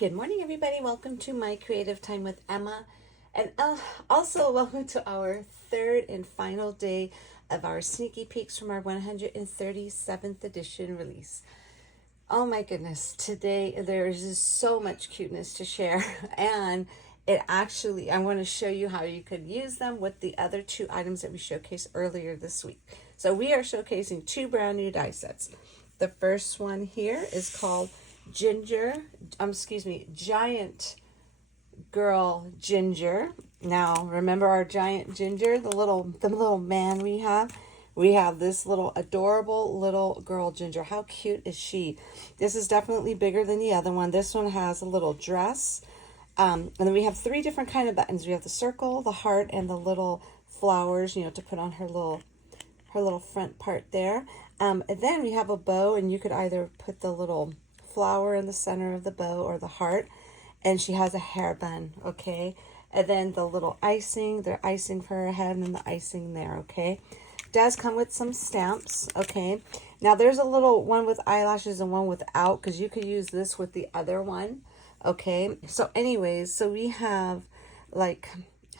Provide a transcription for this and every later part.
Good morning, everybody. Welcome to my creative time with Emma. And also welcome to our third and final day of our sneaky peeks from our 137th edition release. Oh my goodness, today there is just so much cuteness to share. And I want to show you how you could use them with the other two items that we showcased earlier this week. So we are showcasing two brand new die sets. The first one here is called Giant Girl Ginger. Now, remember our giant ginger, the little man we have? We have this little adorable little girl ginger. How cute is she? This is definitely bigger than the other one. This one has a little dress. And then we have three different kind of buttons. We have the circle, the heart, and the little flowers, to put on her little front part there. And then we have a bow, and you could either put the little flower in the center of the bow or the heart, and she has a hair bun, okay? And then the little icing, they're icing for her head, and then the icing there, okay? Does come with some stamps, okay? Now there's a little one with eyelashes and one without, because you could use this with the other one, okay? So anyways, so we have like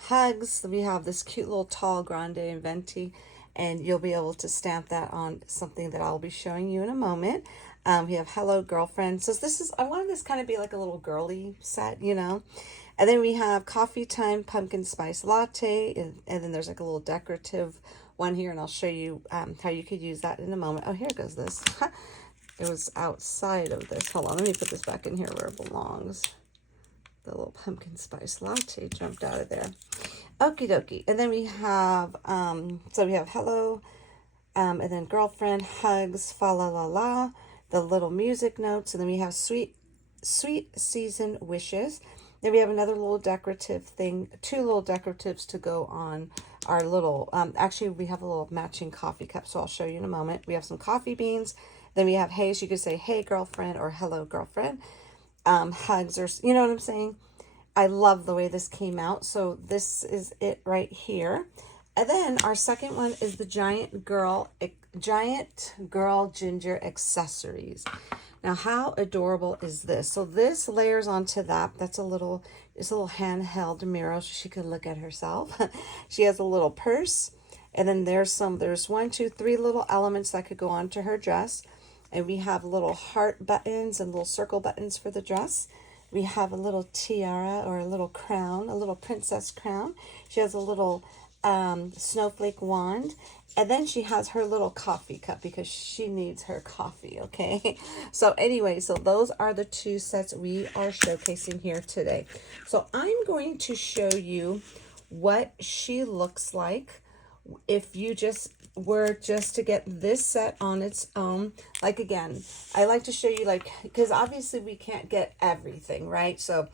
hugs. We have this cute little tall grande and venti, and you'll be able to stamp that on something that I'll be showing you in a moment. We have Hello Girlfriend. So I wanted this kind of be like a little girly set, And then we have Coffee Time Pumpkin Spice Latte. And then there's like a little decorative one here. And I'll show you how you could use that in a moment. Oh, here goes this. It was outside of this. Hold on. Let me put this back in here where it belongs. The little pumpkin spice latte jumped out of there. Okie dokie. And then we have, so we have Hello, and then Girlfriend, Hugs, Fa La La La, the little music notes, and then we have Sweet Season Wishes. Then we have another little decorative thing, two little decoratives to go on our little, actually we have a little matching coffee cup, so I'll show you in a moment. We have some coffee beans. Then we have hey, so you could say hey girlfriend or hello girlfriend. Hugs, or you know what I'm saying? I love the way this came out. So this is it right here. And then our second one is the Giant Girl Ginger Accessories. Now, how adorable is this? So this layers onto that. It's a little handheld mirror so she can look at herself. She has a little purse, and then there's 1, 2, 3 little elements that could go onto her dress. And we have little heart buttons and little circle buttons for the dress. We have a little tiara or a little crown, a little princess crown. She has a little snowflake wand. And then she has her little coffee cup because she needs her coffee, okay? So anyway, so those are the two sets we are showcasing here today. So I'm going to show you what she looks like if you were just to get this set on its own. Like, again, I like to show you, because obviously we can't get everything, right? So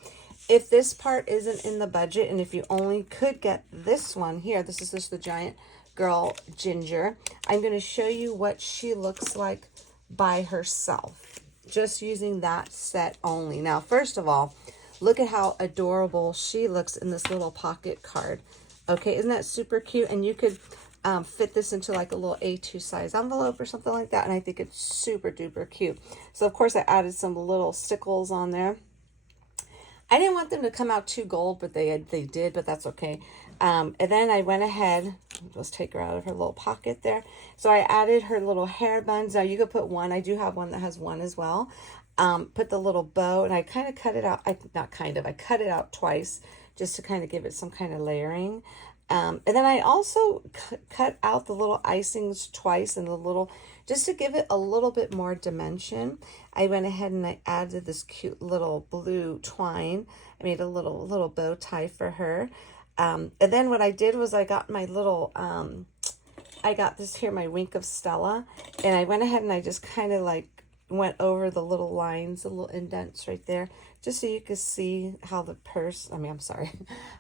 if this part isn't in the budget, and if you only could get this one here, this is just the Giant Girl Ginger, I'm going to show you what she looks like by herself, just using that set only. Now, first of all, look at how adorable she looks in this little pocket card. Okay, isn't that super cute? And you could fit this into like a little A2 size envelope or something like that. And I think it's super duper cute. So of course I added some little stickles on there. I didn't want them to come out too gold, but they did, but that's okay. And then I went ahead, let's take her out of her little pocket there. So I added her little hair buns. Now you could put one. I do have one that has one as well. Put the little bow, and I kind of cut it out. I cut it out twice just to kind of give it some kind of layering. And then I also cut out the little icings twice, and just to give it a little bit more dimension. I went ahead and I added this cute little blue twine. I made a little bow tie for her. And then what I did was I got my little, I got this here, my Wink of Stella, and I went ahead and I just kind of went over the little lines, the little indents right there, just so you can see how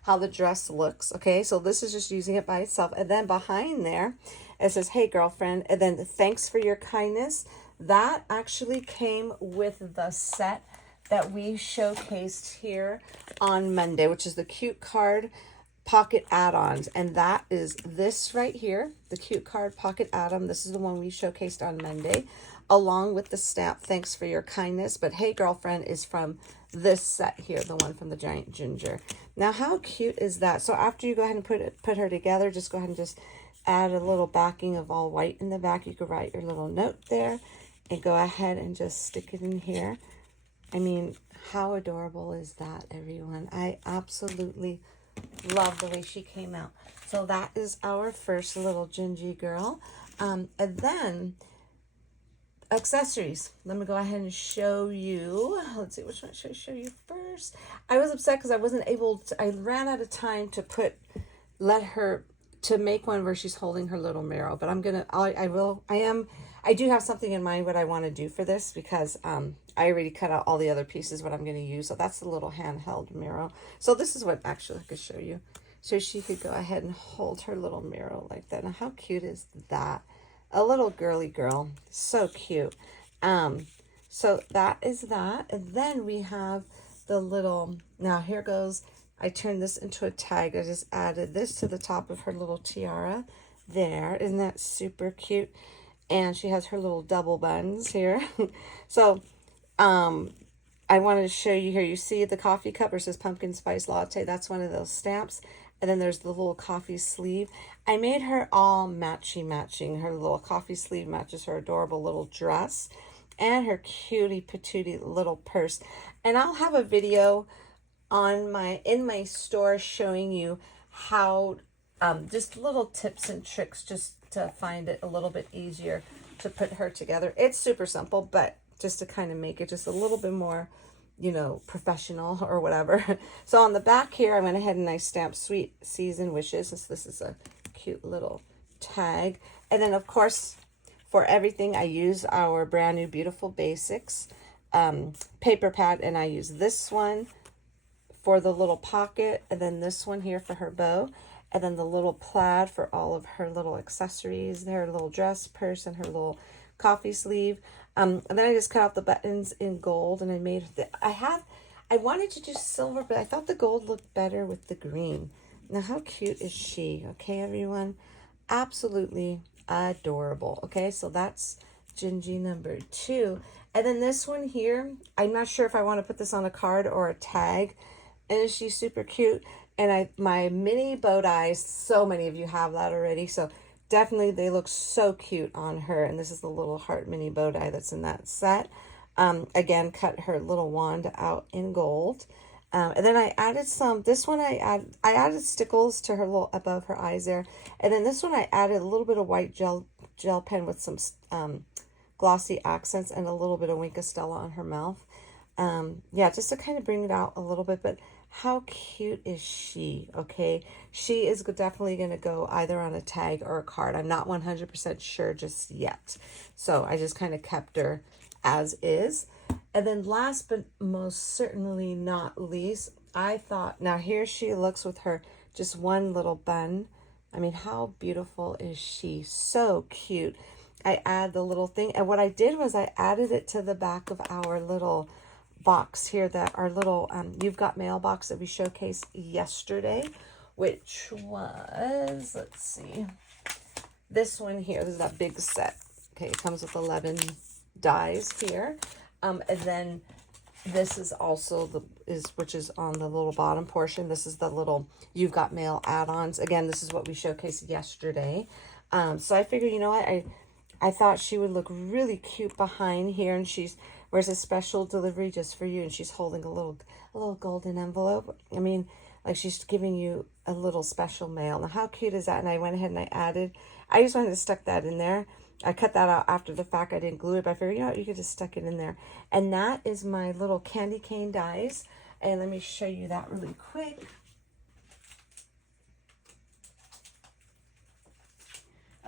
how the dress looks. Okay, so this is just using it by itself. And then behind there, it says, hey girlfriend, and then thanks for your kindness. That actually came with the set that we showcased here on Monday, which is the cute card pocket add-ons, and that is this right here, the cute card pocket add-on. This is the one we showcased on Monday. along with the stamp, thanks for your kindness. But Hey Girlfriend is from this set here, the one from the Giant Ginger. Now, how cute is that? So after you go ahead and put her together, just go ahead and just add a little backing of all white in the back. You could write your little note there and go ahead and just stick it in here. I mean, how adorable is that, everyone? I absolutely love the way she came out. So that is our first little Gingy girl. And then accessories. Let me go ahead and show you. Let's see, which one should I show you first? I was upset because I wasn't able to, I ran out of time to make one where she's holding her little mirror. But I do have something in mind what I want to do for this, because I already cut out all the other pieces what I'm going to use. So that's the little handheld mirror. So this is what actually I could show you. So she could go ahead and hold her little mirror like that. Now, how cute is that? A little girly girl. So cute. So that is that. And then we have the little, now here goes, I turned this into a tag. I just added this to the top of her little tiara there. Isn't that super cute? And she has her little double buns here. So, I wanted to show you here. You see the coffee cup versus pumpkin spice latte. That's one of those stamps. And then there's the little coffee sleeve. I made her all matching. Her little coffee sleeve matches her adorable little dress and her cutie patootie little purse. And I'll have a video on in my store showing you how just little tips and tricks just to find it a little bit easier to put her together. It's super simple, but just to kind of make it just a little bit more, you know, professional or whatever. So on the back here, I went ahead and I stamped Sweet Season Wishes. This is a cute little tag. And then, of course, for everything, I use our brand new Beautiful Basics paper pad. And I use this one for the little pocket. And then this one here for her bow. And then the little plaid for all of her little accessories. Her little dress, purse, and her little coffee sleeve. And then I just cut out the buttons in gold, and I made I wanted to do silver, but I thought the gold looked better with the green. Now, how cute is she? Okay, everyone, absolutely adorable. Okay, so that's Gingy number 2. And then this one here, I'm not sure if I want to put this on a card or a tag. And she's super cute. And my mini bow ties, so many of you have that already, so definitely, they look so cute on her. And this is the little heart mini bow tie that's in that set. Again, cut her little wand out in gold. And then I added this one I added stickles to her little, above her eyes there. And then this one I added a little bit of white gel pen with some glossy accents and a little bit of Wink of Stella on her mouth. Yeah, just to kind of bring it out a little bit, but how cute is she? Okay, she is definitely going to go either on a tag or a card. I'm not 100% sure just yet. So I just kind of kept her as is. And then last but most certainly not least, I thought, now here she looks with her just one little bun. I mean, how beautiful is she? So cute. I add the little thing. And what I did was I added it to the back of our little box here, that our little You've Got Mailbox that we showcased yesterday, which was, let's see, this one here. This is that big set. Okay, it comes with 11 dies here. And then this is also which is on the little bottom portion. This is the little You've Got Mail add-ons. Again, this is what we showcased yesterday. So I figured, you know what, I thought she would look really cute behind here, and where's a special delivery just for you, and she's holding a little golden envelope. I mean, like she's giving you a little special mail. Now, how cute is that? And I went ahead and I just wanted to stick that in there. I cut that out after the fact. I didn't glue it, but I figured, you know what, you could just stick it in there. And that is my little candy cane dies. And let me show you that really quick.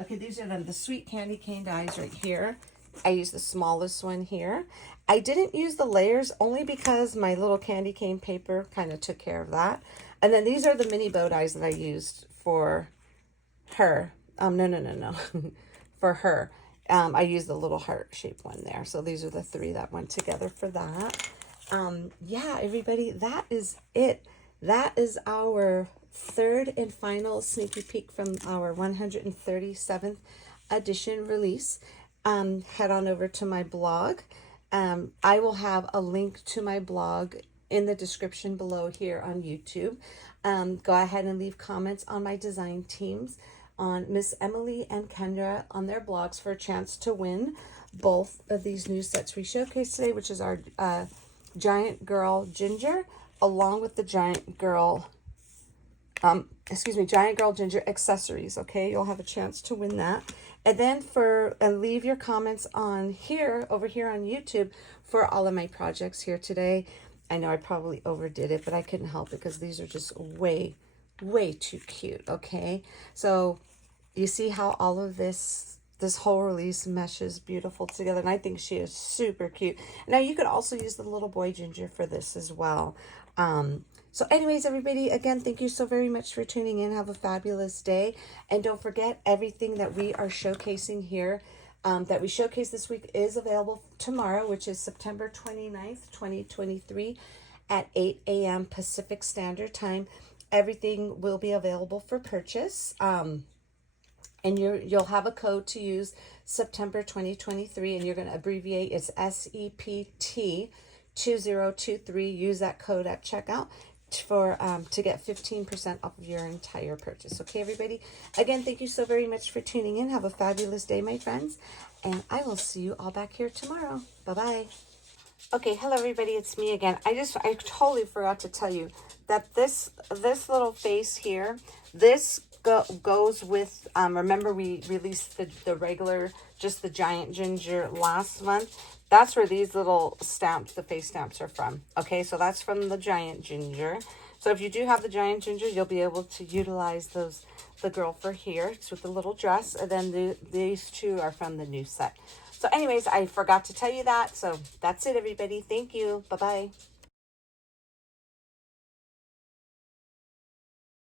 Okay, these are the sweet candy cane dies right here. I use the smallest one here. I didn't use the layers only because my little candy cane paper kind of took care of that. And then these are the mini bow dies that I used for her. No. For her. I used the little heart-shaped one there. So these are the 3 that went together for that. Yeah, everybody, that is it. That is our third and final sneaky peek from our 137th edition release. head on over to my blog. I will have a link to my blog in the description below here on YouTube. Go ahead and leave comments on my design teams, on Miss Emily and Kendra on their blogs, for a chance to win both of these new sets we showcased today, which is our Giant Girl Ginger, along with the Giant Girl, Giant Girl Ginger accessories. Okay, you'll have a chance to win that. And then leave your comments on over here on YouTube for all of my projects here today. I know I probably overdid it, but I couldn't help it because these are just way too cute. Okay, so you see how all of this whole release meshes beautiful together, and I think she is super cute. Now you could also use the little boy ginger for this as well. So anyways, everybody, again, thank you so very much for tuning in. Have a fabulous day. And don't forget, everything that we are showcasing here, that we showcase this week, is available tomorrow, which is September 29th, 2023 at 8 a.m. Pacific Standard Time. Everything will be available for purchase. And you'll have a code to use, September 2023, and you're going to abbreviate. It's SEPT 2023. Use that code at checkout to get 15% off of your entire purchase. Okay, everybody? Again, thank you so very much for tuning in. Have a fabulous day, my friends, and I will see you all back here tomorrow. Bye-bye. Okay, hello everybody, it's me again. I totally forgot to tell you that this little face here, this goes with, remember we released the regular, just the Giant Ginger last month. That's where these little stamps, the face stamps, are from. Okay, so that's from the Giant Ginger. So if you do have the Giant Ginger, you'll be able to utilize the girl for here. It's with the little dress. And then these two are from the new set. So anyways, I forgot to tell you that. So that's it, everybody. Thank you. Bye-bye.